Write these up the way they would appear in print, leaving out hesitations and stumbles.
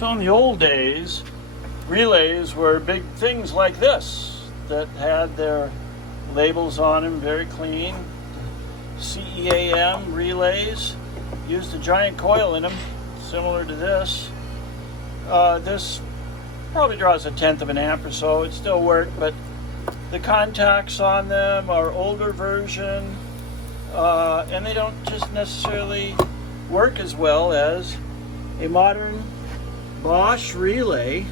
So in the old days, relays were big things like this that had their labels on them, very clean. CEAM relays used a giant coil in them, similar to this. This probably draws 1/10 of an amp or so. It still worked, but the contacts on them are older version, and they don't just necessarily work as well as a modern BOSCH relay,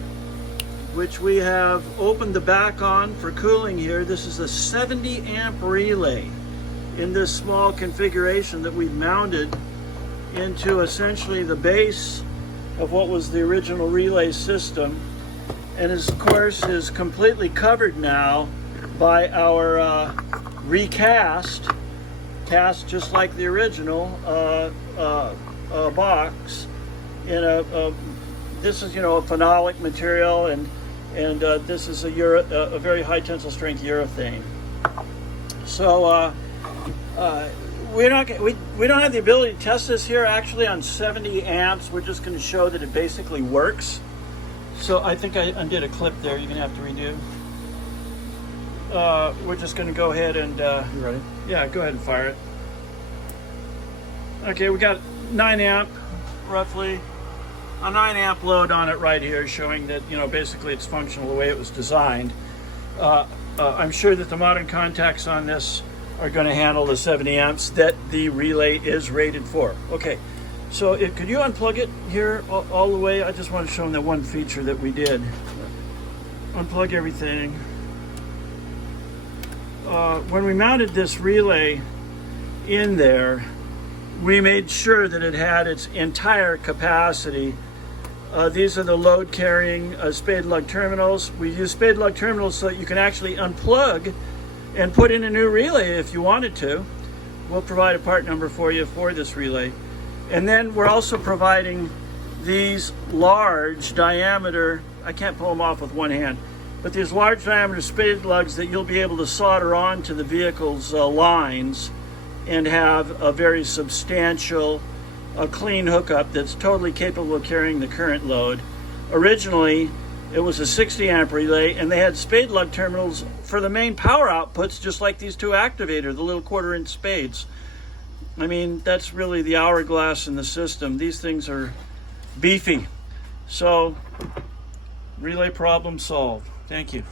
which we have opened the back on for cooling here. This is a 70 amp relay in this small configuration that we've mounted into essentially the base of what was the original relay system, and of course is completely covered now by our recast, cast just like the original box in this is, you know, a phenolic material, and this is a very high tensile strength urethane. So we don't have the ability to test this here actually on 70 amps. We're just going to show that it basically works. So I think I undid a clip there. You're going to have to redo. We're just going to go ahead and You ready? yeah, go ahead and fire it. Okay, we got 9 amp roughly. A 9 amp load on it right here, showing that, you know, basically it's functional the way it was designed. I'm sure that the modern contacts on this are going to handle the 70 amps that the relay is rated for. Okay, so could you unplug it here all the way? I just want to show them that one feature that we did. Unplug everything. When we mounted this relay in there, we made sure that it had its entire capacity. These are the load carrying Spade lug terminals. We use Spade lug terminals so that you can actually unplug and put in a new relay if you wanted to. We'll provide a part number for you for this relay. And then we're also providing these large diameter, I can't pull them off with one hand, but these large diameter Spade lugs that you'll be able to solder onto the vehicle's lines and have a very substantial, clean hookup that's totally capable of carrying the current load. Originally, it was a 60 amp relay, and they had Spade lug terminals for the main power outputs, just like these two activator, the little 1/4 inch Spades. I mean, that's really the hourglass in the system. These things are beefy. So, relay problem solved. Thank you.